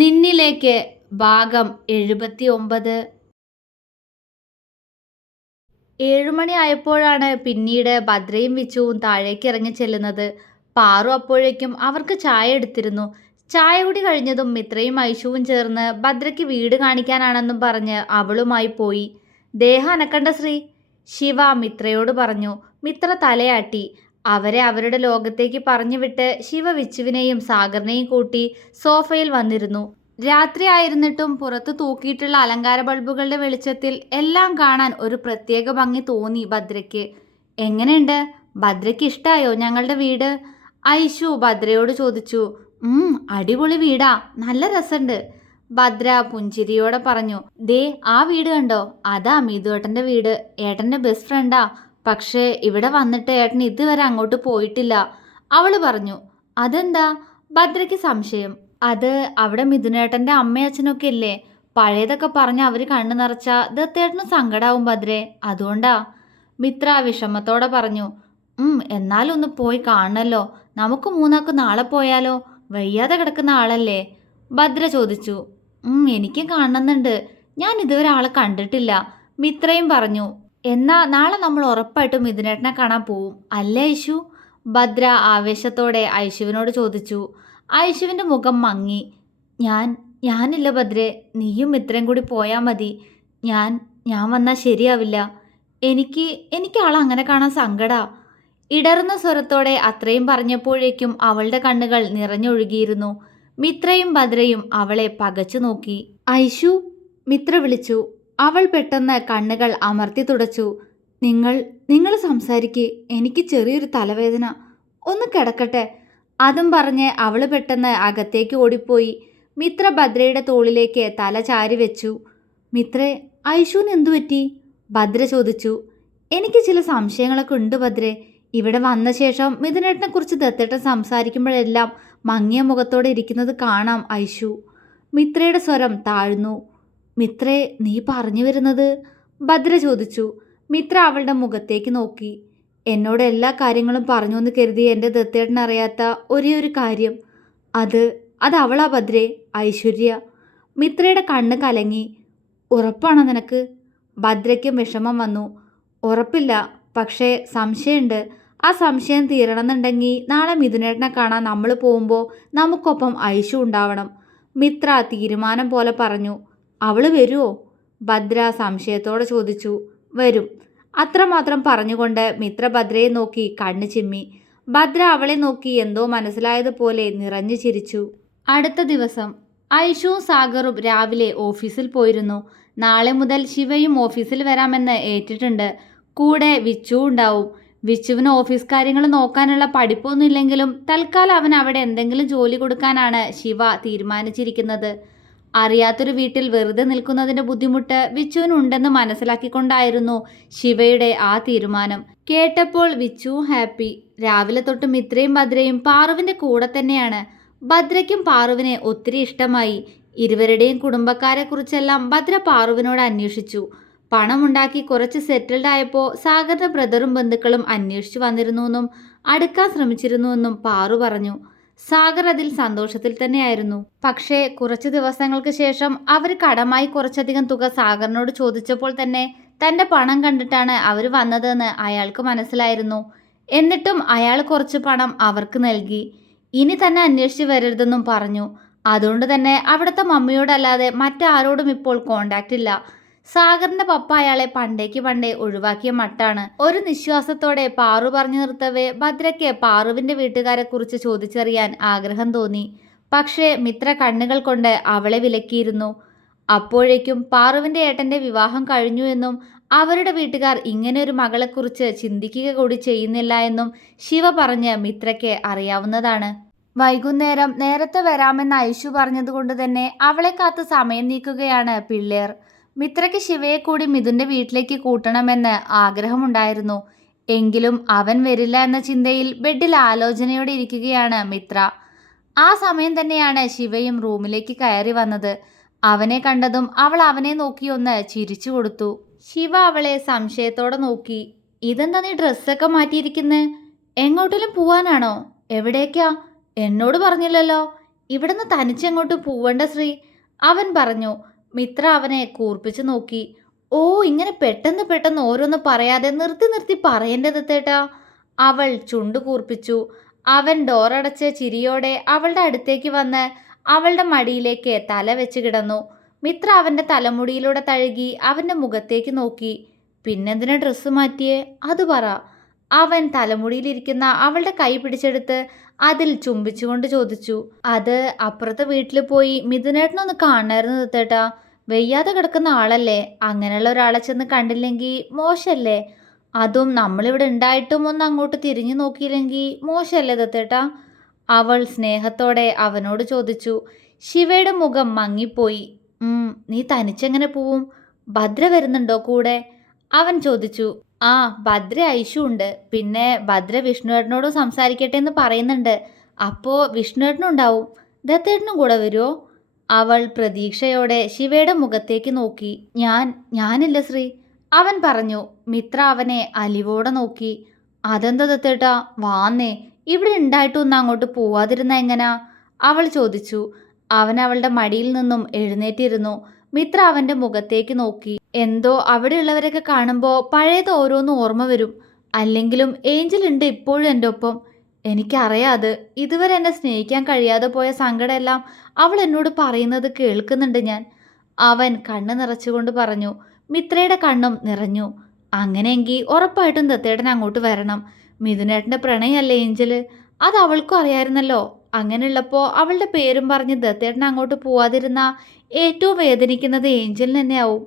നിന്നിലേക്ക് ഭാഗം 79. 7 ആയപ്പോഴാണ് പിന്നീട് ഭദ്രയും വിച്ചുവും താഴേക്ക് ഇറങ്ങി ചെല്ലുന്നത്. പാറു അപ്പോഴേക്കും അവർക്ക് ചായ എടുത്തിരുന്നു. ചായ കുടി കഴിഞ്ഞതും മിത്രയും ഐശുവും ചേർന്ന് ഭദ്രയ്ക്ക് വീട് കാണിക്കാനാണെന്നും പറഞ്ഞ് അവളുമായി പോയി. ദേഹം അനക്കണ്ട ശ്രീ, ശിവ മിത്രയോട് പറഞ്ഞു. മിത്ര തലയാട്ടി. അവരെ അവരുടെ ലോകത്തേക്ക് പറഞ്ഞുവിട്ട് ശിവ വിച്ചുവിനെയും സാഗറിനെയും കൂട്ടി സോഫയിൽ വന്നിരുന്നു. രാത്രി ആയിരുന്നിട്ടും പുറത്ത് തൂക്കിയിട്ടുള്ള അലങ്കാര ബൾബുകളുടെ വെളിച്ചത്തിൽ എല്ലാം കാണാൻ ഒരു പ്രത്യേക ഭംഗി തോന്നി ഭദ്രയ്ക്ക്. എങ്ങനെയുണ്ട്? ഭദ്രയ്ക്ക് ഇഷ്ടായോ ഞങ്ങളുടെ വീട്? ഐശു ഭദ്രയോട് ചോദിച്ചു. അടിപൊളി വീടാ, നല്ല രസമുണ്ട്, ഭദ്ര പുഞ്ചിരിയോടെ പറഞ്ഞു. ദേ ആ വീട് കണ്ടോ, അതാ മീതുവേട്ടൻ്റെ വീട്. ഏട്ടൻ്റെ ബെസ്റ്റ് ഫ്രണ്ടാ. പക്ഷേ ഇവിടെ വന്നിട്ട് ഏട്ടൻ ഇതുവരെ അങ്ങോട്ട് പോയിട്ടില്ല, അവള് പറഞ്ഞു. അതെന്താ? ഭദ്രയ്ക്ക് സംശയം. അത് അവിടെ മിഥുനേട്ടൻ്റെ അമ്മയും അച്ഛനൊക്കെ ഇല്ലേ, പഴയതൊക്കെ പറഞ്ഞ് അവർ കണ്ണു നിറച്ച ദത്തേട്ടനും സങ്കടാവും ഭദ്രേ, അതുകൊണ്ടാ, മിത്ര വിഷമത്തോടെ പറഞ്ഞു. എന്നാലൊന്ന് പോയി കാണണല്ലോ. നമുക്ക് മൂന്നാക്ക് നാളെ പോയാലോ? വയ്യാതെ കിടക്കുന്ന ആളല്ലേ? ഭദ്ര ചോദിച്ചു. എനിക്കും കാണണമെന്നുണ്ട്, ഞാൻ ഇതുവരെ ആളെ കണ്ടിട്ടില്ല, മിത്രയും പറഞ്ഞു. എന്നാ നാളെ നമ്മൾ ഉറപ്പായിട്ടും മിഥുനേട്ടനെ കാണാൻ പോവും അല്ലേ ഐശു? ഭദ്ര ആവേശത്തോടെ ഐശുവിനോട് ചോദിച്ചു. ഐശുവിൻ്റെ മുഖം മങ്ങി. ഞാനില്ല ഭദ്രേ, നീയും മിത്രയും കൂടി പോയാൽ മതി. ഞാൻ വന്നാൽ ശരിയാവില്ല. എനിക്ക് ആളെ അങ്ങനെ കാണാൻ സങ്കടാ. ഇടറുന്ന സ്വരത്തോടെ അത്രയും പറഞ്ഞപ്പോഴേക്കും അവളുടെ കണ്ണുകൾ നിറഞ്ഞൊഴുകിയിരുന്നു. മിത്രയും ഭദ്രയും അവളെ പകച്ചു നോക്കി. ഐശു, മിത്ര വിളിച്ചു. അവൾ പെട്ടെന്ന് കണ്ണുകൾ അമർത്തി തുടച്ചു. നിങ്ങൾ സംസാരിക്കേ, എനിക്ക് ചെറിയൊരു തലവേദന, ഒന്ന് കിടക്കട്ടെ. അതും പറഞ്ഞ് അവൾ പെട്ടെന്ന് അകത്തേക്ക് ഓടിപ്പോയി. മിത്ര ഭദ്രയുടെ തോളിലേക്ക് തല ചാരി വെച്ചു. മിത്രേ, ഐശുവിന് എന്തു പറ്റി? ഭദ്ര ചോദിച്ചു. എനിക്ക് ചില സംശയങ്ങളൊക്കെ ഉണ്ട് ഭദ്രേ. ഇവിടെ വന്ന ശേഷം മിഥുനേട്ടനെ കുറിച്ച് ദത്തേട്ടൻ സംസാരിക്കുമ്പോഴെല്ലാം മങ്ങിയ മുഖത്തോടെ ഇരിക്കുന്നത് കാണാം ഐശു. മിത്രയുടെ സ്വരം താഴ്ന്നു. മിത്രേ, നീ പറഞ്ഞു വരുന്നത്? ഭദ്ര ചോദിച്ചു. മിത്ര അവളുടെ മുഖത്തേക്ക് നോക്കി. എന്നോട് എല്ലാ കാര്യങ്ങളും പറഞ്ഞു എന്ന് കരുതി എൻ്റെ ദത്തേട്ടൻ അറിയാത്ത ഒരേ ഒരു കാര്യം, അത് അവളാ ഭദ്രേ, ഐശ്വര്യ. മിത്രയുടെ കണ്ണ് കലങ്ങി. ഉറപ്പാണോ നിനക്ക്? ഭദ്രയ്ക്കും വിഷമം വന്നു. ഉറപ്പില്ല, പക്ഷേ സംശയമുണ്ട്. ആ സംശയം തീരണമെന്നുണ്ടെങ്കിൽ നാളെ മിഥുനേട്ടനെ കാണാൻ നമ്മൾ പോകുമ്പോൾ നമുക്കൊപ്പം ഐശു ഉണ്ടാവണം, മിത്ര തീരുമാനം പോലെ പറഞ്ഞു. അവള് വരുമോ? ഭദ്ര സംശയത്തോടെ ചോദിച്ചു. വരും, അത്രമാത്രം പറഞ്ഞുകൊണ്ട് മിത്ര ഭദ്രയെ നോക്കി കണ്ണു ചിമ്മി. ഭദ്ര അവളെ നോക്കി എന്തോ മനസ്സിലായതുപോലെ നിറഞ്ഞു ചിരിച്ചു. അടുത്ത ദിവസം ഐശുവും സാഗറും രാവിലെ ഓഫീസിൽ പോയിരുന്നു. നാളെ മുതൽ ശിവയും ഓഫീസിൽ വരാമെന്ന് ഏറ്റിട്ടുണ്ട്. കൂടെ വിച്ചു ഉണ്ടാവും. വിച്ചുവിന് ഓഫീസ് കാര്യങ്ങൾ നോക്കാനുള്ള പഠിപ്പൊന്നും ഇല്ലെങ്കിലും തൽക്കാലം അവൻ അവിടെ എന്തെങ്കിലും ജോലി കൊടുക്കാനാണ് ശിവ തീരുമാനിച്ചിരിക്കുന്നത്. അറിയാത്തൊരു വീട്ടിൽ വെറുതെ നിൽക്കുന്നതിൻ്റെ ബുദ്ധിമുട്ട് വിച്ചുവിനുണ്ടെന്ന് മനസ്സിലാക്കിക്കൊണ്ടായിരുന്നു ശിവയുടെ ആ തീരുമാനം. കേട്ടപ്പോൾ വിച്ചു ഹാപ്പി. രാവിലെ തൊട്ട് മിത്രയും ഭദ്രയും പാറുവിൻ്റെ കൂടെ തന്നെയാണ്. ഭദ്രയ്ക്കും പാറുവിനെ ഒത്തിരി ഇഷ്ടമായി. ഇരുവരുടെയും കുടുംബക്കാരെക്കുറിച്ചെല്ലാം ഭദ്ര പാറുവിനോട് അന്വേഷിച്ചു. പണമുണ്ടാക്കി കുറച്ച് സെറ്റിൽഡ് ആയപ്പോൾ സാഗറിൻ്റെ ബ്രദറും ബന്ധുക്കളും അന്വേഷിച്ചു വന്നിരുന്നുവെന്നും അടുക്കാൻ ശ്രമിച്ചിരുന്നുവെന്നും പാറു പറഞ്ഞു. സാഗർ അതിൽ സന്തോഷത്തിൽ തന്നെയായിരുന്നു. പക്ഷേ കുറച്ച് ദിവസങ്ങൾക്ക് ശേഷം അവർ കടമായി കുറച്ചധികം തുക സാഗറിനോട് ചോദിച്ചപ്പോൾ തന്നെ തൻ്റെ പണം കണ്ടിട്ടാണ് അവർ വന്നതെന്ന് അയാൾക്ക് മനസ്സിലായിരുന്നു. എന്നിട്ടും അയാൾ കുറച്ച് പണം അവർക്ക് നൽകി. ഇനി തന്നെ അന്വേഷിച്ച് വരരുതെന്നും പറഞ്ഞു. അതുകൊണ്ട് തന്നെ അവിടുത്തെ മമ്മിയോടല്ലാതെ മറ്റാരോടും ഇപ്പോൾ കോണ്ടാക്റ്റ് ഇല്ല. സാഗറിന്റെ പപ്പ അയാളെ പണ്ടേ ഒഴിവാക്കിയ മട്ടാണ്. ഒരു നിശ്വാസത്തോടെ പാറു പറഞ്ഞു നിർത്തവേ ഭദ്രയ്ക്ക് പാറുവിന്റെ വീട്ടുകാരെ കുറിച്ച് ചോദിച്ചറിയാൻ ആഗ്രഹം തോന്നി. പക്ഷേ മിത്ര കണ്ണുകൾ കൊണ്ട് അവളെ വിലക്കിയിരുന്നു. അപ്പോഴേക്കും പാറുവിന്റെ ഏട്ടന്റെ വിവാഹം കഴിഞ്ഞു എന്നും അവരുടെ വീട്ടുകാർ ഇങ്ങനെ ഒരു മകളെക്കുറിച്ച് ചിന്തിക്കുക കൂടി ചെയ്യുന്നില്ല എന്നും ശിവ പറഞ്ഞ് മിത്രയ്ക്ക് അറിയാവുന്നതാണ്. വൈകുന്നേരം നേരത്തെ വരാമെന്ന് ഐശു പറഞ്ഞതുകൊണ്ട് തന്നെ അവളെ കാത്ത് സമയം നീക്കുകയാണ് പിള്ളേർ. മിത്രയ്ക്ക് ശിവയെ കൂടി മിഥുൻ്റെ വീട്ടിലേക്ക് കൂട്ടണമെന്ന് ആഗ്രഹമുണ്ടായിരുന്നു. എങ്കിലും അവൻ വരില്ല എന്ന ചിന്തയിൽ ബെഡിൽ ആലോചനയോടെ ഇരിക്കുകയാണ് മിത്ര. ആ സമയം തന്നെയാണ് ശിവയും റൂമിലേക്ക് കയറി വന്നത്. അവനെ കണ്ടതും അവൾ അവനെ നോക്കി ഒന്ന് ചിരിച്ചു കൊടുത്തു. ശിവ അവളെ സംശയത്തോടെ നോക്കി. ഇതെന്താ നീ ഡ്രസ്സൊക്കെ മാറ്റിയിരിക്കുന്നേ? എങ്ങോട്ടെങ്കിലും പോവാനാണോ? എവിടേക്കാ? എന്നോട് പറഞ്ഞില്ലല്ലോ. ഇവിടുന്ന് തനിച്ചെങ്ങോട്ടും പോവണ്ട ശ്രീ, അവൻ പറഞ്ഞു. മിത്ര അവനെ കൂർപ്പിച്ചു നോക്കി. ഓ, ഇങ്ങനെ പെട്ടെന്ന് പെട്ടെന്ന് ഓരോന്ന് പറയാതെ നിർത്തി നിർത്തി പറയേണ്ടത് തേട്ടാ. അവൾ ചുണ്ടു കൂർപ്പിച്ചു. അവൻ ഡോറടച്ച് ചിരിയോടെ അവളുടെ അടുത്തേക്ക് വന്ന് അവളുടെ മടിയിലേക്ക് തല വെച്ച് കിടന്നു. മിത്ര അവൻ്റെ തലമുടിയിലൂടെ തഴുകി അവൻ്റെ മുഖത്തേക്ക് നോക്കി. പിന്നെന്തിനാ ഡ്രസ്സ് മാറ്റിയേ, അത് പറ. അവൻ തലമുടിയിലിരിക്കുന്ന അവളുടെ കൈ പിടിച്ചെടുത്ത് അതിൽ ചുംബിച്ചുകൊണ്ട് ചോദിച്ചു. അത് അപ്പുറത്തെ വീട്ടിൽ പോയി മിഥുനേട്ടനൊന്ന് കാണായിരുന്നു ദത്തേട്ടാ. വെയ്യാതെ കിടക്കുന്ന ആളല്ലേ, അങ്ങനെയുള്ള ഒരാളെ ചെന്ന് കണ്ടില്ലെങ്കിൽ മോശമല്ലേ? അതും നമ്മളിവിടെ ഉണ്ടായിട്ടും ഒന്ന് അങ്ങോട്ട് തിരിഞ്ഞു നോക്കിയില്ലെങ്കിൽ മോശമല്ലേ ദത്തേട്ടാ? അവൾ സ്നേഹത്തോടെ അവനോട് ചോദിച്ചു. ശിവയുടെ മുഖം മങ്ങിപ്പോയി. നീ തനിച്ചെങ്ങനെ പോവും? ഭദ്ര വരുന്നുണ്ടോ കൂടെ? അവൻ ചോദിച്ചു. ആ, ഭദ്ര ഐഷു ഉണ്ട്. പിന്നെ ഭദ്ര വിഷ്ണുവേട്ടനോടും സംസാരിക്കട്ടെ എന്ന് പറയുന്നുണ്ട്. അപ്പോൾ വിഷ്ണുവേട്ടനും ഉണ്ടാവും. ദത്തേട്ടനും കൂടെ വരുമോ? അവൾ പ്രതീക്ഷയോടെ ശിവയുടെ മുഖത്തേക്ക് നോക്കി. ഞാനില്ല ശ്രീ, അവൻ പറഞ്ഞു. മിത്ര അവനെ അലിവോടെ നോക്കി. അതെന്താ ദത്തേട്ടാ, വാന്നേ, ഇവിടെ ഉണ്ടായിട്ടൊന്നും അങ്ങോട്ട് പോവാതിരുന്ന എങ്ങനാ? അവൾ ചോദിച്ചു. അവൻ അവളുടെ മടിയിൽ നിന്നും എഴുന്നേറ്റിരുന്നു. മിത്ര അവൻ്റെ മുഖത്തേക്ക് നോക്കി. എന്തോ അവിടെയുള്ളവരൊക്കെ കാണുമ്പോൾ പഴയത് ഓരോന്നും ഓർമ്മ വരും. അല്ലെങ്കിലും ഏഞ്ചൽ ഉണ്ട് ഇപ്പോഴും എൻ്റെ ഒപ്പം. എനിക്കറിയാം അത്. ഇതുവരെ എന്നെ സ്നേഹിക്കാൻ കഴിയാതെ പോയ സങ്കടമെല്ലാം അവൾ എന്നോട് പറയുന്നത് കേൾക്കുന്നുണ്ട് ഞാൻ. അവൻ കണ്ണ് നിറച്ചുകൊണ്ട് പറഞ്ഞു. മിത്രയുടെ കണ്ണും നിറഞ്ഞു. അങ്ങനെയെങ്കിൽ ഉറപ്പായിട്ടും ദത്തേട്ടൻ അങ്ങോട്ട് വരണം. മിഥുനേട്ടൻ്റെ പ്രണയമല്ലേ ഏഞ്ചല്, അത് അവൾക്കും അറിയാമായിരുന്നല്ലോ. അങ്ങനെയുള്ളപ്പോൾ അവളുടെ പേരും പറഞ്ഞ് ദത്തേട്ടൻ അങ്ങോട്ട് പോവാതിരുന്ന ഏറ്റവും വേദനിക്കുന്നത് ഏഞ്ചലിന് തന്നെയാവും.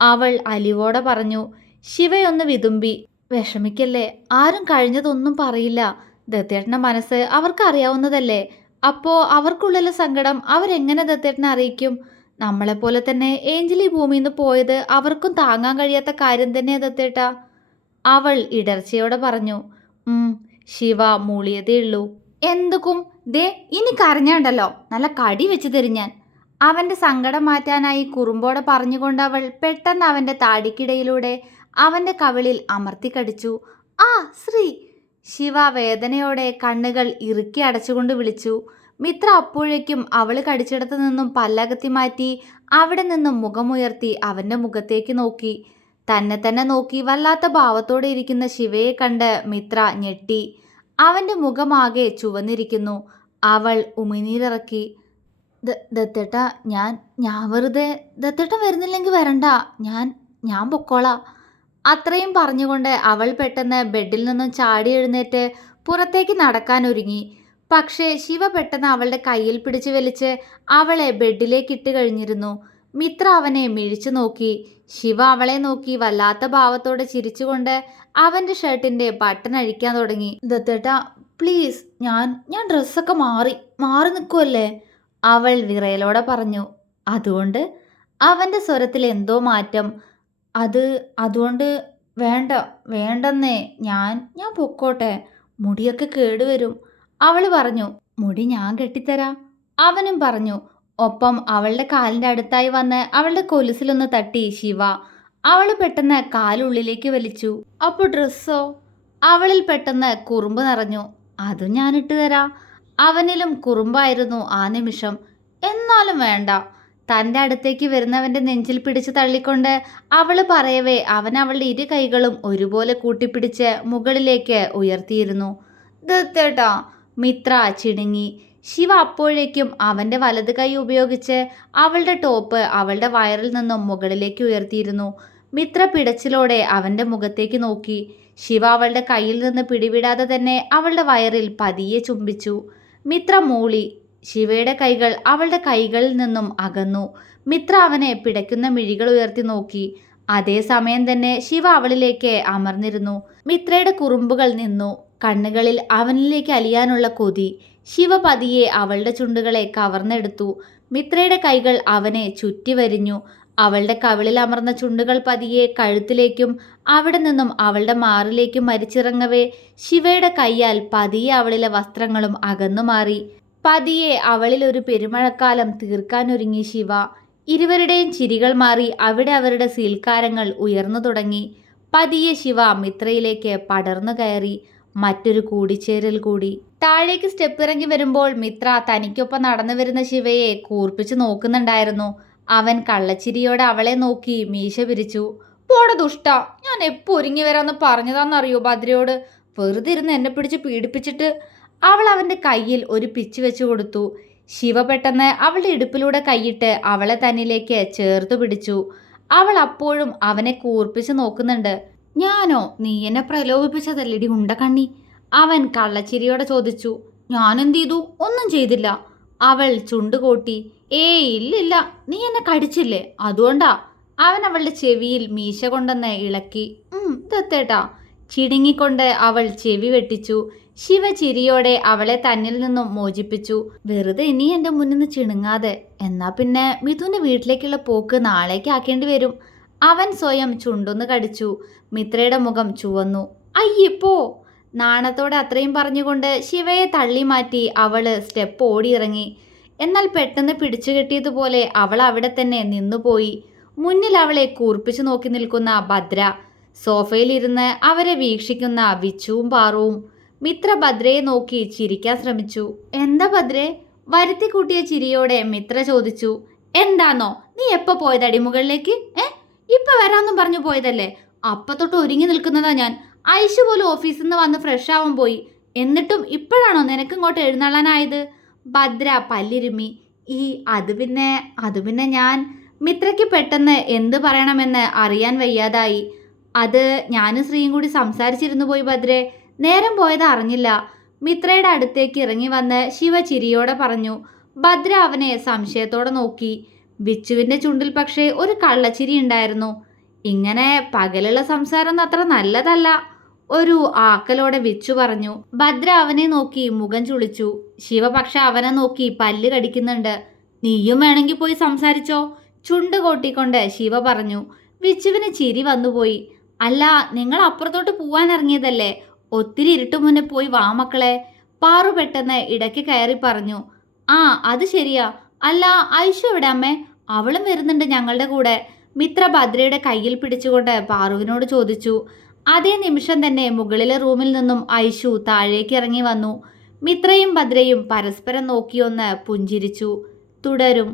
അവൾ അലിവോടെ പറഞ്ഞു. ശിവയൊന്ന് വിതുമ്പി. വിഷമിക്കല്ലേ, ആരും കഴിഞ്ഞതൊന്നും പറയില്ല. ദത്തേട്ടൻ്റെ മനസ്സ് അവർക്കറിയാവുന്നതല്ലേ. അപ്പോൾ അവർക്കുള്ളിലെ സങ്കടം അവരെങ്ങനെ ദത്തേട്ടനെ അറിയിക്കും? നമ്മളെപ്പോലെ തന്നെ ഏഞ്ചലി ഭൂമിയിൽ നിന്ന് പോയത് അവർക്കും താങ്ങാൻ കഴിയാത്ത കാര്യം തന്നെയാ ദത്തേട്ടാ. അവൾ ഇടർച്ചയോടെ പറഞ്ഞു. ശിവ മൂളിയതേ ഉള്ളൂ. എന്തുക്കും ദേ, ഇനി കരഞ്ഞാണ്ടല്ലോ നല്ല കടി വെച്ച് തരും ഞാൻ. അവൻ്റെ സങ്കടം മാറ്റാനായി കുറുമ്പോടെ പറഞ്ഞുകൊണ്ട് അവൾ പെട്ടെന്ന് അവൻ്റെ താടിക്കിടയിലൂടെ അവൻ്റെ കവിളിൽ അമർത്തിക്കടിച്ചു. ആ ശ്രീ! ശിവ വേദനയോടെ കണ്ണുകൾ ഇറുക്കി അടച്ചുകൊണ്ട് വിളിച്ചു. മിത്ര അപ്പോഴേക്കും അവൾ കടിച്ചിടത്തു നിന്നും പല്ലകത്തി മാറ്റി അവിടെ നിന്നും മുഖമുയർത്തി അവൻ്റെ മുഖത്തേക്ക് നോക്കി. തന്നെ തന്നെ നോക്കി വല്ലാത്ത ഭാവത്തോടെ ഇരിക്കുന്ന ശിവയെ കണ്ട് മിത്ര ഞെട്ടി. അവൻ്റെ മുഖമാകെ ചുവന്നിരിക്കുന്നു. അവൾ ഉമിനീരിറക്കി. ദത്തേട്ട, ഞാൻ വെറുതെ. ദത്തേട്ടൻ വരുന്നില്ലെങ്കിൽ വരണ്ട, ഞാൻ പൊക്കോളാം. അത്രയും പറഞ്ഞുകൊണ്ട് അവൾ പെട്ടെന്ന് ബെഡിൽ നിന്നും ചാടി എഴുന്നേറ്റ് പുറത്തേക്ക് നടക്കാനൊരുങ്ങി. പക്ഷേ ശിവ പെട്ടെന്ന് അവളുടെ കയ്യിൽ പിടിച്ചു വലിച്ച് അവളെ ബെഡിലേക്ക് ഇട്ട് കഴിഞ്ഞിരുന്നു. മിത്ര അവനെ മിഴിച്ചു നോക്കി. ശിവ അവളെ നോക്കി വല്ലാത്ത ഭാവത്തോടെ ചിരിച്ചുകൊണ്ട് അവൻ്റെ ഷർട്ടിൻ്റെ ബട്ടൺ അഴിക്കാൻ തുടങ്ങി. ദത്തേട്ട പ്ലീസ്, ഞാൻ ഡ്രസ്സൊക്കെ മാറി നിൽക്കുമല്ലേ, അവൾ വിറയലോടെ പറഞ്ഞു. അതുകൊണ്ട്? അവൻ്റെ സ്വരത്തിൽ എന്തോ മാറ്റം. അതുകൊണ്ട് വേണ്ടെന്നേ, ഞാൻ പൊക്കോട്ടെ, മുടിയൊക്കെ കേടുവരും, അവൾ പറഞ്ഞു. മുടി ഞാൻ കെട്ടിത്തരാം, അവനും പറഞ്ഞു. ഒപ്പം അവളുടെ കാലിൻ്റെ അടുത്തായി വന്ന് അവളുടെ കൊലുസിലൊന്ന് തട്ടി ശിവ. അവൾ പെട്ടെന്ന് കാലുള്ളിലേക്ക് വലിച്ചു. അപ്പോൾ ഡ്രസ്സോ? അവളിൽ പെട്ടെന്ന് കുറുമ്പ് നിറഞ്ഞു. അതും ഞാൻ ഇട്ട് തരാം. അവനിലും കുറുമ്പായിരുന്നു ആ നിമിഷം. എന്നാലും വേണ്ട. തൻ്റെ അടുത്തേക്ക് വരുന്നവൻ്റെ നെഞ്ചിൽ പിടിച്ച് തള്ളിക്കൊണ്ട് അവൾ പറയവേ അവൻ അവളുടെ ഇരു കൈകളും ഒരുപോലെ കൂട്ടിപ്പിടിച്ച് മുകളിലേക്ക് ഉയർത്തിയിരുന്നു. ദത്തേട്ടാ, മിത്ര ചിണുങ്ങി. ശിവ അപ്പോഴേക്കും അവൻ്റെ വലത് കൈ ഉപയോഗിച്ച് അവളുടെ ടോപ്പ് അവളുടെ വയറിൽ നിന്നും മുകളിലേക്ക് ഉയർത്തിയിരുന്നു. മിത്ര പിടച്ചിലോടെ അവൻ്റെ മുഖത്തേക്ക് നോക്കി. ശിവ അവളുടെ കയ്യിൽ നിന്ന് പിടിവിടാതെ തന്നെ അവളുടെ വയറിൽ പതിയെ ചുംബിച്ചു. മിത്ര മൂളി. ശിവയുടെ കൈകൾ അവളുടെ കൈകളിൽ നിന്നും അകന്നു. മിത്ര അവനെ പിടയ്ക്കുന്ന മിഴികൾ ഉയർത്തി നോക്കി. അതേസമയം തന്നെ ശിവ അവളിലേക്ക് അമർന്നിരുന്നു. മിത്രയുടെ കുറുമ്പുകൾ നിന്നു. കണ്ണുകളിൽ അവനിലേക്ക് അലിയാനുള്ള കൊതി. ശിവ പതിയെ അവളുടെ ചുണ്ടുകളെ കവർന്നെടുത്തു. മിത്രയുടെ കൈകൾ അവനെ ചുറ്റി വരിഞ്ഞു. അവളുടെ കവിളിൽ അമർന്ന ചുണ്ടുകൾ പതിയെ കഴുത്തിലേക്കും അവിടെ നിന്നും അവളുടെ മാറിലേക്കും മരിച്ചിറങ്ങവേ ശിവയുടെ കൈയാൽ പതിയെ അവളിലെ വസ്ത്രങ്ങളും അകന്നു മാറി. പതിയെ അവളിൽ ഒരു പെരുമഴക്കാലം തീർക്കാനൊരുങ്ങി ശിവ. ഇരുവരുടെയും ചിരികൾ മാറി അവിടെ അവരുടെ സീൽക്കാരങ്ങൾ ഉയർന്നു തുടങ്ങി. പതിയെ ശിവ മിത്രയിലേക്ക് പടർന്നു കയറി. മറ്റൊരു കൂടിച്ചേരൽ കൂടി. താഴേക്ക് സ്റ്റെപ്പ് ഇറങ്ങി വരുമ്പോൾ മിത്ര തനിക്കൊപ്പം നടന്നു വരുന്ന ശിവയെ കൂർപ്പിച്ചു നോക്കുന്നുണ്ടായിരുന്നു. അവൻ കള്ളച്ചിരിയോടെ അവളെ നോക്കി മീശ പിരിച്ചു. പോട ദുഷ്ട, ഞാൻ എപ്പോ ഒരുങ്ങി വരാമെന്ന് പറഞ്ഞതാന്നറിയോ ഭദ്രയോട്? വെറുതെ ഇരുന്ന് എന്നെ പിടിച്ച് പീഡിപ്പിച്ചിട്ട്. അവൾ അവൻ്റെ കയ്യിൽ ഒരു പിച്ച് വെച്ചു കൊടുത്തു. ശിവ പെട്ടെന്ന് അവളുടെ ഇടുപ്പിലൂടെ കൈയിട്ട് അവളെ തന്നിലേക്ക് ചേർത്തു പിടിച്ചു. അവൾ അപ്പോഴും അവനെ കൂർപ്പിച്ച് നോക്കുന്നുണ്ട്. ഞാനോ? നീ എന്നെ പ്രലോഭിപ്പിച്ചതല്ലേടി ഉണ്ടക്കണ്ണി? അവൻ കള്ളച്ചിരിയോടെ ചോദിച്ചു. ഞാനെന്ത് ചെയ്തു? ഒന്നും ചെയ്തില്ല. അവൾ ചുണ്ടുകോട്ടി. ഏയ് ഇല്ലില്ല, നീ എന്നെ കടിച്ചില്ലേ, അതുകൊണ്ടാ. അവൻ അവളുടെ ചെവിയിൽ മീശ കൊണ്ടെന്ന് ഇളക്കി. ദത്തേട്ടാ. ചിടുങ്ങിക്കൊണ്ട് അവൾ ചെവി വെട്ടിച്ചു. ശിവ ചിരിയോടെ അവളെ തന്നിൽ നിന്നും മോചിപ്പിച്ചു. വെറുതെ ഇനി എൻ്റെ മുന്നിൽ നിന്ന് ചിണുങ്ങാതെ. എന്നാ പിന്നെ മിഥുൻ്റെ വീട്ടിലേക്കുള്ള പോക്ക് നാളേക്ക് ആക്കേണ്ടി വരും. അവൻ സ്വയം ചുണ്ടൊന്ന് കടിച്ചു. മിത്രയുടെ മുഖം ചുവന്നു. അയ്യപ്പോ! നാണത്തോടെ അത്രയും പറഞ്ഞുകൊണ്ട് ശിവയെ തള്ളി മാറ്റി അവള് സ്റ്റെപ്പ് ഓടിയിറങ്ങി. എന്നാൽ പെട്ടെന്ന് പിടിച്ചു കെട്ടിയതുപോലെ അവൾ അവിടെ തന്നെ നിന്നുപോയി. മുന്നിൽ അവളെ കൂർപ്പിച്ചു നോക്കി നിൽക്കുന്ന ഭദ്ര. സോഫയിലിരുന്ന് അവരെ വീക്ഷിക്കുന്ന വിച്ചുവും പാറുവും. മിത്ര ഭദ്രയെ നോക്കി ചിരിക്കാൻ ശ്രമിച്ചു. എന്താ ഭദ്രേ? വരുത്തി കൂട്ടിയ ചിരിയോടെ മിത്ര ചോദിച്ചു. എന്താന്നോ? നീ എപ്പോ പോയതടി മുകളിലേക്ക്? ഇപ്പൊ വരാമെന്നും പറഞ്ഞു പോയതല്ലേ? അപ്പൊ തൊട്ട് ഒരുങ്ങി നിൽക്കുന്നതാ ഞാൻ. ഐഷു പോലും ഓഫീസിൽ നിന്ന് വന്ന് ഫ്രഷ് ആവാൻ പോയി. എന്നിട്ടും ഇപ്പോഴാണോ നിനക്കിങ്ങോട്ട് എഴുന്നള്ളാനായത്? ഭദ്ര പല്ലിരുമ്മി. അത് പിന്നെ ഞാൻ. മിത്രയ്ക്ക് പെട്ടെന്ന് എന്ത് പറയണമെന്ന് അറിയാൻ വയ്യാതായി. അത് ഞാനും ശ്രീയും കൂടി സംസാരിച്ചിരുന്നു പോയി ഭദ്രേ. നേരം പോയത് അറിഞ്ഞില്ല. മിത്രയുടെ അടുത്തേക്ക് ഇറങ്ങി വന്ന് ശിവ ചിരിയോടെ പറഞ്ഞു. ഭദ്ര അവനെ സംശയത്തോടെ നോക്കി. വിച്ചുവിൻ്റെ ചുണ്ടിൽ പക്ഷേ ഒരു കള്ളച്ചിരി ഉണ്ടായിരുന്നു. ഇങ്ങനെ പകലുള്ള സംസാരം അത്ര നല്ലതല്ല, ഒരു ആക്കലോടെ വിച്ചു പറഞ്ഞു. ഭദ്ര അവനെ നോക്കി മുഖം ചുളിച്ചു. ശിവ പക്ഷെ അവനെ നോക്കി പല്ല് കടിക്കുന്നുണ്ട്. നീയും വേണമെങ്കിൽ പോയി സംസാരിച്ചോ, ചുണ്ട് കൊട്ടിക്കൊണ്ട് ശിവ പറഞ്ഞു. വിച്ചുവിന് ചിരി വന്നുപോയി. അല്ല, നിങ്ങൾ അപ്പുറത്തോട്ട് പോവാൻ ഇറങ്ങിയതല്ലേ? ഒത്തിരി ഇരുട്ടു മുന്നേ പോയി വാ മക്കളെ. പാറു പെട്ടെന്ന് ഇടയ്ക്ക് കയറി പറഞ്ഞു. അത് ശരിയാ. അല്ല, ഐഷു എവിടെ അമ്മേ? അവളും വരുന്നുണ്ട് ഞങ്ങളുടെ കൂടെ. മിത്ര ഭദ്രയുടെ കയ്യിൽ പിടിച്ചുകൊണ്ട് പാറുവിനോട് ചോദിച്ചു. അതേ നിമിഷം തന്നെ മുകളിലെ റൂമിൽ നിന്നും ഐഷു താഴേക്ക് ഇറങ്ങി വന്നു. മിത്രയും ഭദ്രയും പരസ്പരം നോക്കിയൊന്ന് പുഞ്ചിരിച്ചു. തുടരും.